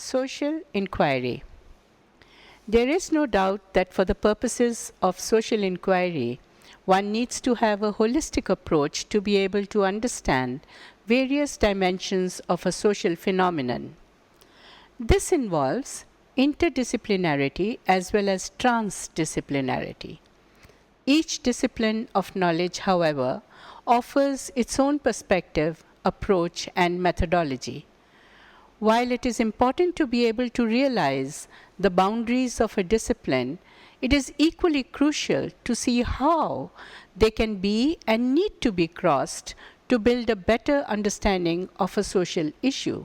Social inquiry. There is no doubt that for the purposes of social inquiry, one needs to have a holistic approach to be able to understand various dimensions of a social phenomenon. This involves interdisciplinarity as well as transdisciplinarity. Each discipline of knowledge, however, offers its own perspective, approach, and methodology. While it is important to be able to realize the boundaries of a discipline, it is equally crucial to see how they can be and need to be crossed to build a better understanding of a social issue.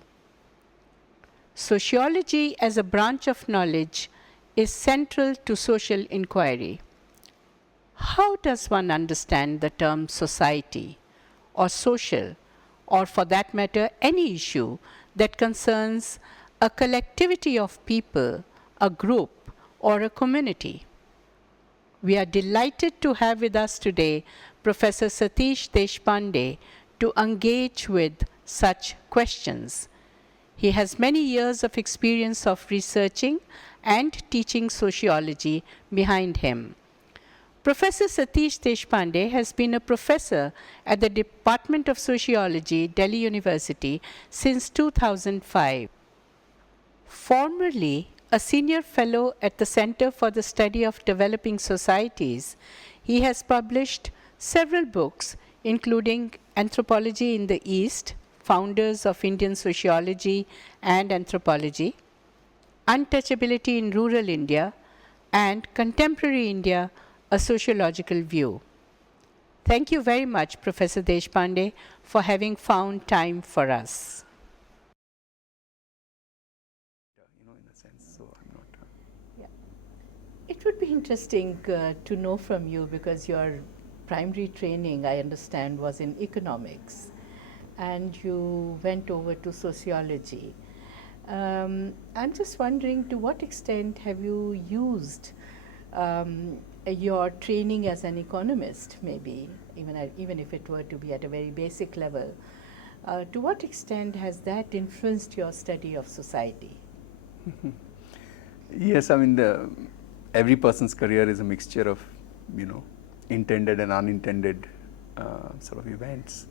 Sociology as a branch of knowledge is central to social inquiry. How does one understand the term society or social, or for that matter, any issue that concerns a collectivity of people, a group, or a community? We are delighted to have with us today Professor Satish Deshpande to engage with such questions. He has many years of experience of researching and teaching sociology behind him. Professor Satish Deshpande has been a professor at the Department of Sociology, Delhi University since 2005. Formerly a senior fellow at the Center for the Study of Developing Societies, he has published several books including Anthropology in the East, Founders of Indian Sociology and Anthropology, Untouchability in Rural India, and Contemporary India, a Sociological View. Thank you very much, Professor Deshpande, for having found time for us. It would be interesting to know from you, because your primary training, I understand, was in economics, and you went over to sociology. I'm just wondering, to what extent have you used your training as an economist, maybe, even if it were to be at a very basic level, to what extent has that influenced your study of society? Yes, I mean, every person's career is a mixture of, intended and unintended sort of events.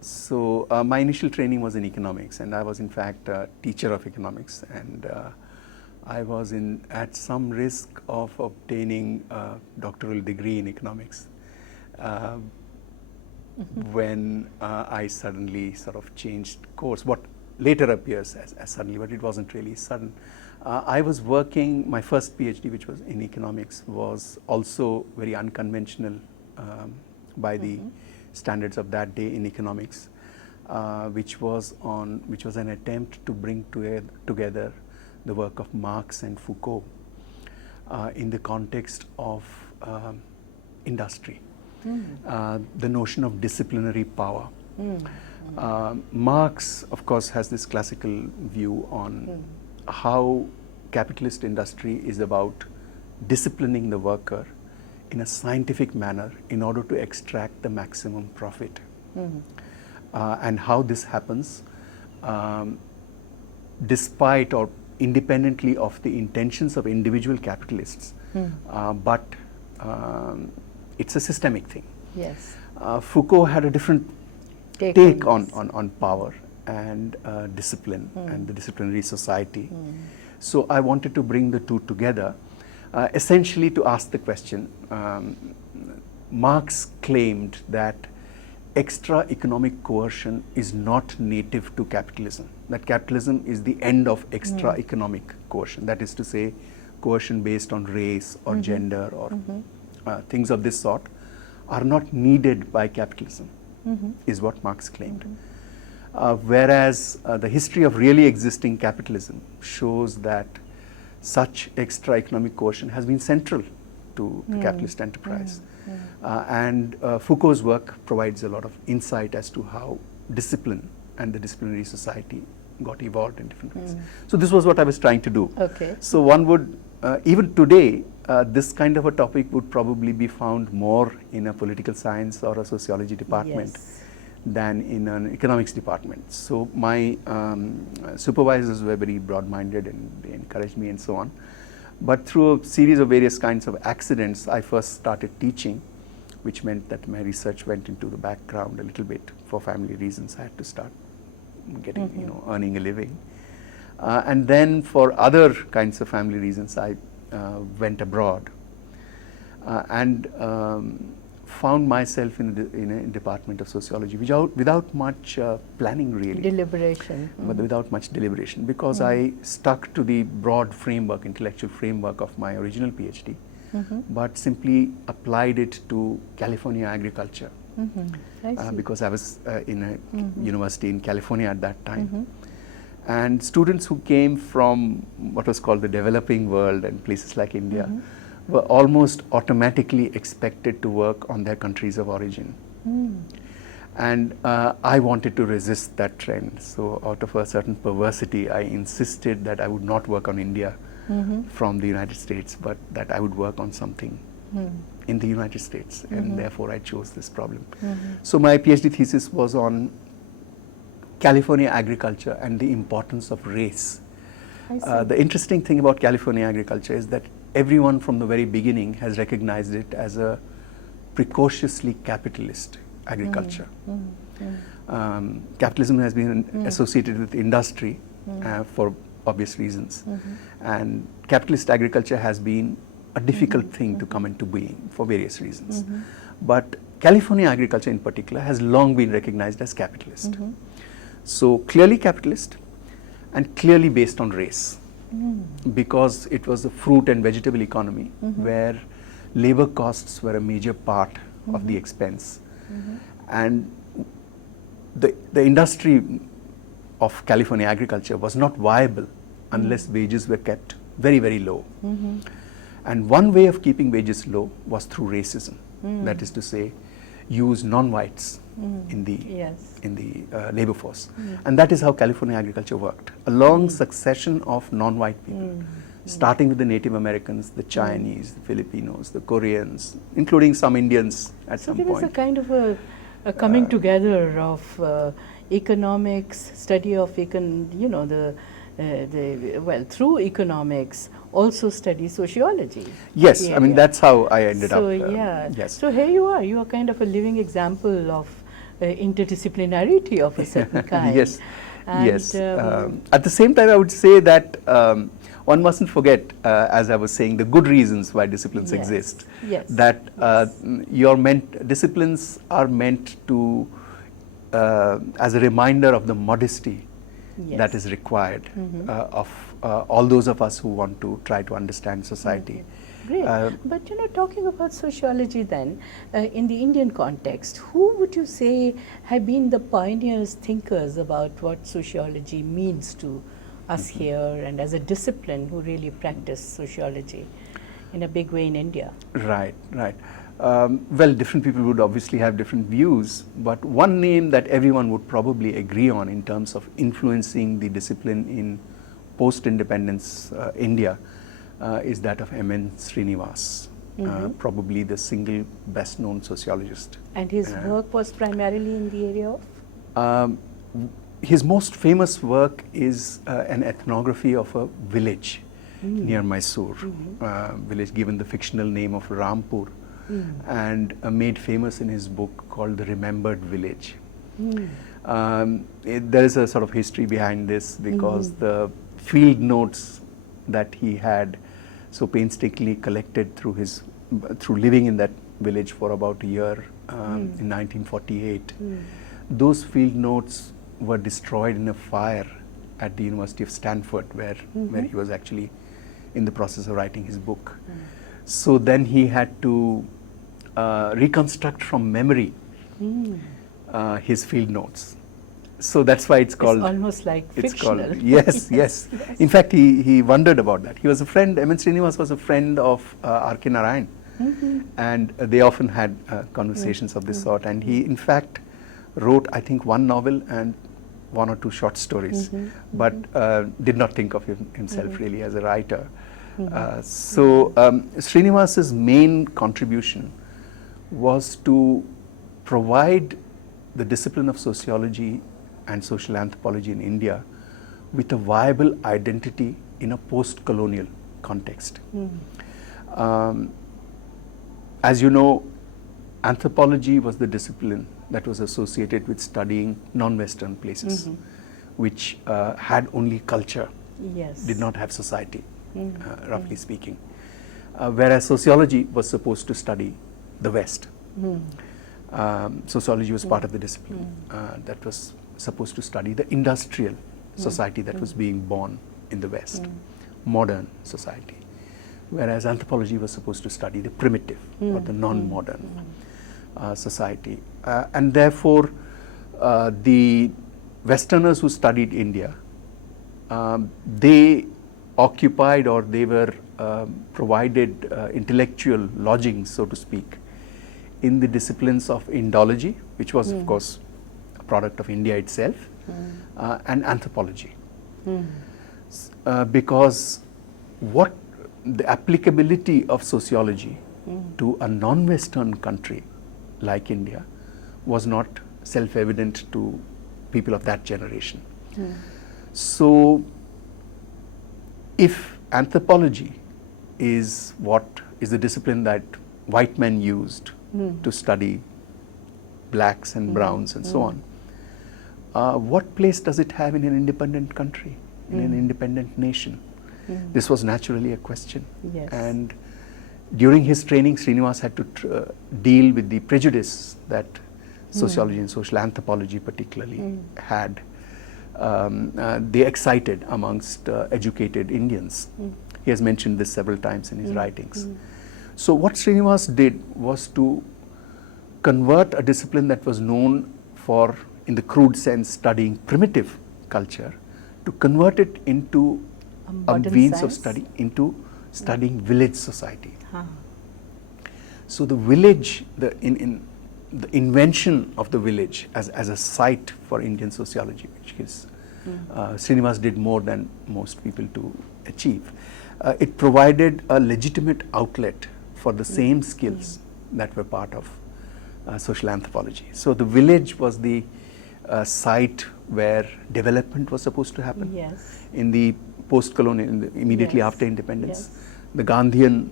So my initial training was in economics, and I was in fact a teacher of economics, and I was at some risk of obtaining a doctoral degree in economics when I suddenly sort of changed course. What later appears as suddenly, but it wasn't really sudden. I was working, my first PhD, which was in economics, was also very unconventional by the standards of that day in economics, which was an attempt to bring together the work of Marx and Foucault in the context of industry, the notion of disciplinary power. Marx, of course, has this classical view on how capitalist industry is about disciplining the worker in a scientific manner in order to extract the maximum profit. And how this happens despite or independently of the intentions of individual capitalists, but it's a systemic thing. Yes. Foucault had a different take on power and discipline and the disciplinary society. So I wanted to bring the two together, essentially to ask the question. Marx claimed that extra economic coercion is not native to capitalism, that capitalism is the end of extra economic coercion, that is to say coercion based on race or gender or things of this sort are not needed by capitalism, is what Marx claimed. Whereas the history of really existing capitalism shows that such extra economic coercion has been central to the capitalist enterprise. And Foucault's work provides a lot of insight as to how discipline and the disciplinary society got evolved in different ways. So this was what I was trying to do. Okay. So one would, even today, this kind of a topic would probably be found more in a political science or a sociology department than in an economics department. So my supervisors were very broad-minded and they encouraged me and so on. But through a series of various kinds of accidents, I first started teaching, which meant that my research went into the background a little bit. For family reasons, I had to start getting, earning a living. And then for other kinds of family reasons, I went abroad and found myself in a department of sociology without much planning, really. Deliberation. But without much deliberation, because I stuck to the broad framework, intellectual framework of my original PhD, but simply applied it to California agriculture. Because I was in a university in California at that time. And students who came from what was called the developing world and places like India were almost automatically expected to work on their countries of origin. And I wanted to resist that trend. So out of a certain perversity, I insisted that I would not work on India from the United States, but that I would work on something in the United States. And therefore, I chose this problem. So my PhD thesis was on California agriculture and the importance of race. The interesting thing about California agriculture is that everyone from the very beginning has recognized it as a precociously capitalist agriculture. Capitalism has been associated with industry for obvious reasons, and capitalist agriculture has been a difficult thing to come into being for various reasons. But California agriculture in particular has long been recognized as capitalist. So clearly capitalist and clearly based on race, because it was a fruit and vegetable economy where labor costs were a major part of the expense. And the industry of California agriculture was not viable unless wages were kept very, very low. And one way of keeping wages low was through racism. That is to say, use non-whites in the labor force. And that is how California agriculture worked. A long succession of non-white people, starting with the Native Americans, the Chinese, the Filipinos, the Koreans, including some Indians at some point. So there was a kind of a coming together of economics, study of through economics, also study sociology. Yes, I mean that's how I ended up. Yes. So here you are kind of a living example of interdisciplinarity of a certain kind. Yes, and yes. At the same time, I would say that one mustn't forget, as I was saying, the good reasons why disciplines exist. Yes. That disciplines are meant to, as a reminder of the modesty that is required of all those of us who want to try to understand society. Great. But talking about sociology then, in the Indian context, who would you say have been the pioneers, thinkers about what sociology means to us here and as a discipline who really practice sociology in a big way in India? Right. Well, different people would obviously have different views, but one name that everyone would probably agree on in terms of influencing the discipline in post-independence India is that of M.N. Srinivas, probably the single best known sociologist. And his work was primarily in the area of? His most famous work is an ethnography of a village near Mysore, village given the fictional name of Rampur, and made famous in his book called The Remembered Village. There is a sort of history behind this because the field notes that he had so painstakingly collected through living in that village for about a year in 1948, those field notes were destroyed in a fire at the University of Stanford, where he was actually in the process of writing his book. So then he had to reconstruct from memory his field notes. So that's why it's called. It's almost like fictional. Yes. In fact, he wondered about that. He was a friend. M.N. Srinivas was a friend of R.K. Narayan, and they often had conversations of this sort. And he, in fact, wrote, I think, one novel and one or two short stories, but did not think of himself really as a writer. So Srinivas's main contribution was to provide the discipline of sociology and social anthropology in India with a viable identity in a post-colonial context. As you know, anthropology was the discipline that was associated with studying non-Western places, which had only culture, did not have society, roughly speaking. Whereas sociology was supposed to study the West. Sociology was part of the discipline that was supposed to study the industrial society that was being born in the West, modern society. Whereas anthropology was supposed to study the primitive or the non-modern society. And therefore, the Westerners who studied India, they occupied, or they were provided intellectual lodgings, so to speak, in the disciplines of Indology, which was of course a product of India itself, and anthropology. Because what the applicability of sociology to a non-Western country like India was not self-evident to people of that generation. So if anthropology is the discipline that white men used to study blacks and browns and so on, what place does it have in an independent country, in an independent nation? This was naturally a question. And during his training, Srinivas had to deal with the prejudice that sociology and social anthropology particularly had. They excited amongst educated Indians. He has mentioned this several times in his writings. So what Srinivas did was to convert a discipline that was known for, in the crude sense, studying primitive culture, to convert it into a means of study, into studying village society. So the village, the invention of the village as a site for Indian sociology, which is Srinivas did more than most people to achieve. It provided a legitimate outlet for the same skills that were part of social anthropology. So the village was the site where development was supposed to happen. In the post-colonial, immediately after independence, the Gandhian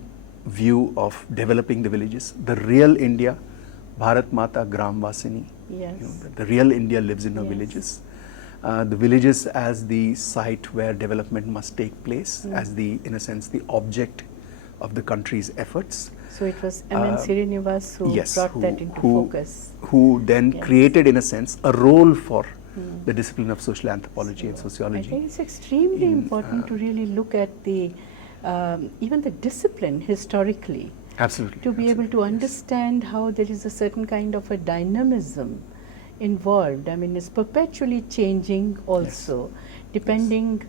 view of developing the villages, the real India, Bharat Mata Gram Vasini, the real India lives in her villages. The villages as the site where development must take place, as the, in a sense, the object of the country's efforts. So it was M.N. Srinivas who brought that into focus. Who then created, in a sense, a role for the discipline of social anthropology and sociology. I think it's extremely important to really look at the even the discipline historically. Absolutely. To be able to understand how there is a certain kind of a dynamism involved. I mean, it's perpetually changing also, depending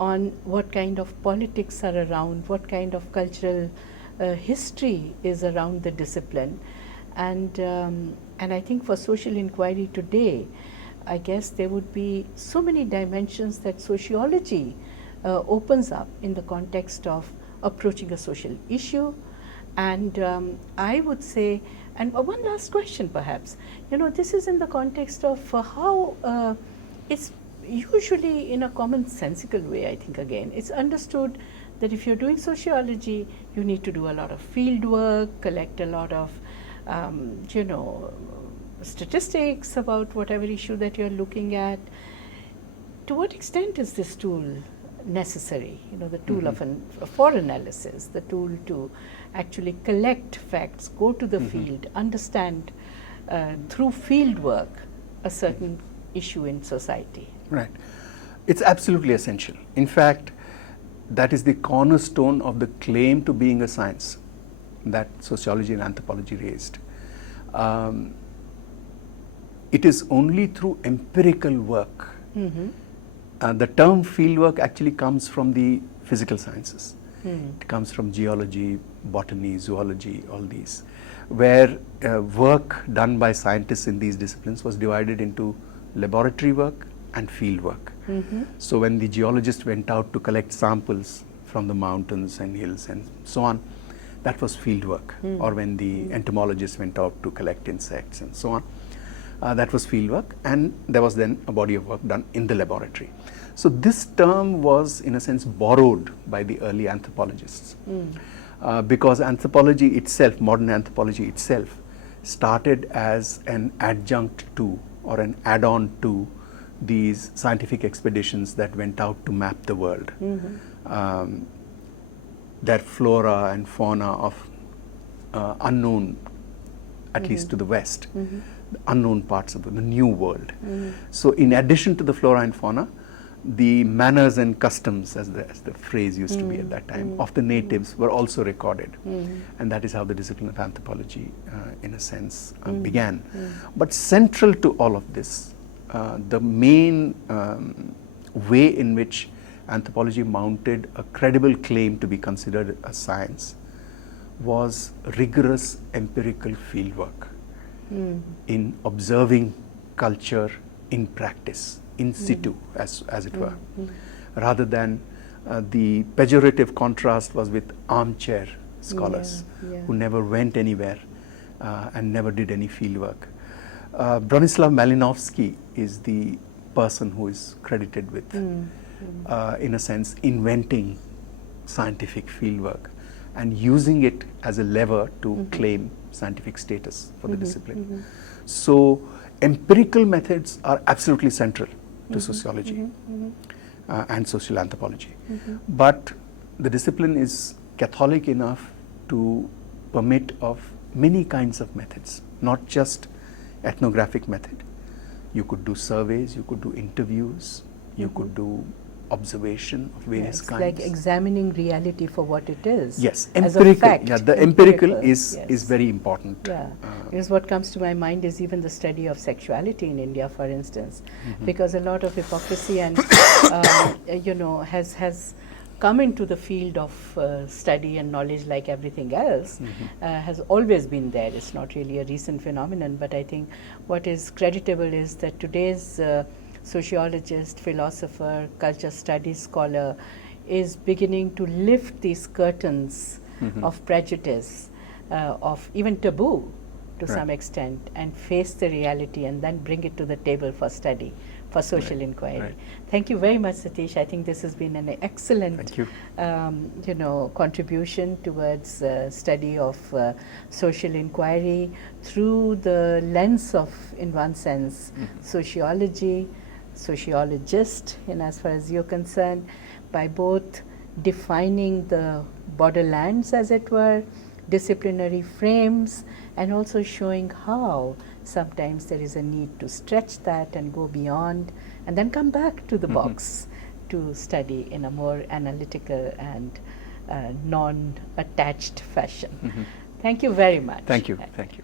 on what kind of politics are around, what kind of cultural history is around the discipline. And I think for social inquiry today, I guess there would be so many dimensions that sociology opens up in the context of approaching a social issue. And I would say, and one last question perhaps, you know, this is in the context of how it's usually in a commonsensical way, I think again, it's understood that if you're doing sociology, you need to do a lot of field work, collect a lot of, you know, statistics about whatever issue that you're looking at. To what extent is this tool necessary? You know, the tool of for analysis, the tool to actually collect facts, go to the field, understand through field work a certain issue in society. Right. It's absolutely essential. In fact, that is the cornerstone of the claim to being a science that sociology and anthropology raised. It is only through empirical work. The term fieldwork actually comes from the physical sciences. It comes from geology, botany, zoology, all these, where work done by scientists in these disciplines was divided into laboratory work and field work. So when the geologist went out to collect samples from the mountains and hills and so on, that was field work. Or when the entomologist went out to collect insects and so on. That was field work, and there was then a body of work done in the laboratory. So this term was, in a sense, borrowed by the early anthropologists, because anthropology itself, modern anthropology itself, started as an adjunct to or an add-on to these scientific expeditions that went out to map the world. That flora and fauna of unknown, at least to the West, the unknown parts of the new world. So in addition to the flora and fauna, the manners and customs, as the phrase used to be at that time, of the natives were also recorded. And that is how the discipline of anthropology, in a sense, began. But central to all of this, the main way in which anthropology mounted a credible claim to be considered a science was rigorous empirical fieldwork in observing culture in practice, in situ, as it were, rather than the pejorative contrast was with armchair scholars who never went anywhere and never did any fieldwork. Bronislaw Malinowski is the person who is credited with, in a sense, inventing scientific fieldwork and using it as a lever to claim scientific status for the discipline. So empirical methods are absolutely central to sociology and social anthropology. But the discipline is Catholic enough to permit of many kinds of methods, not just ethnographic method. You could do surveys, you could do interviews, you could do observation of various kinds. Like examining reality for what it is. Yes, as a empirical. fact. Yeah, the empirical is very important. Yeah, because what comes to my mind is even the study of sexuality in India, for instance, because a lot of hypocrisy and has come into the field of study and knowledge, like everything else, has always been there. It's not really a recent phenomenon, but I think what is creditable is that today's sociologist, philosopher, culture studies scholar is beginning to lift these curtains of prejudice, of even taboo to some extent, and face the reality and then bring it to the table for study, for social inquiry. Thank you very much, Satish. I think this has been an excellent contribution towards study of social inquiry through the lens of, in one sense, sociology, sociologist, and as far as you're concerned, by both defining the borderlands, as it were, disciplinary frames, and also showing how sometimes there is a need to stretch that and go beyond and then come back to the box to study in a more analytical and non-attached fashion. Thank you very much. Thank you. Thank you.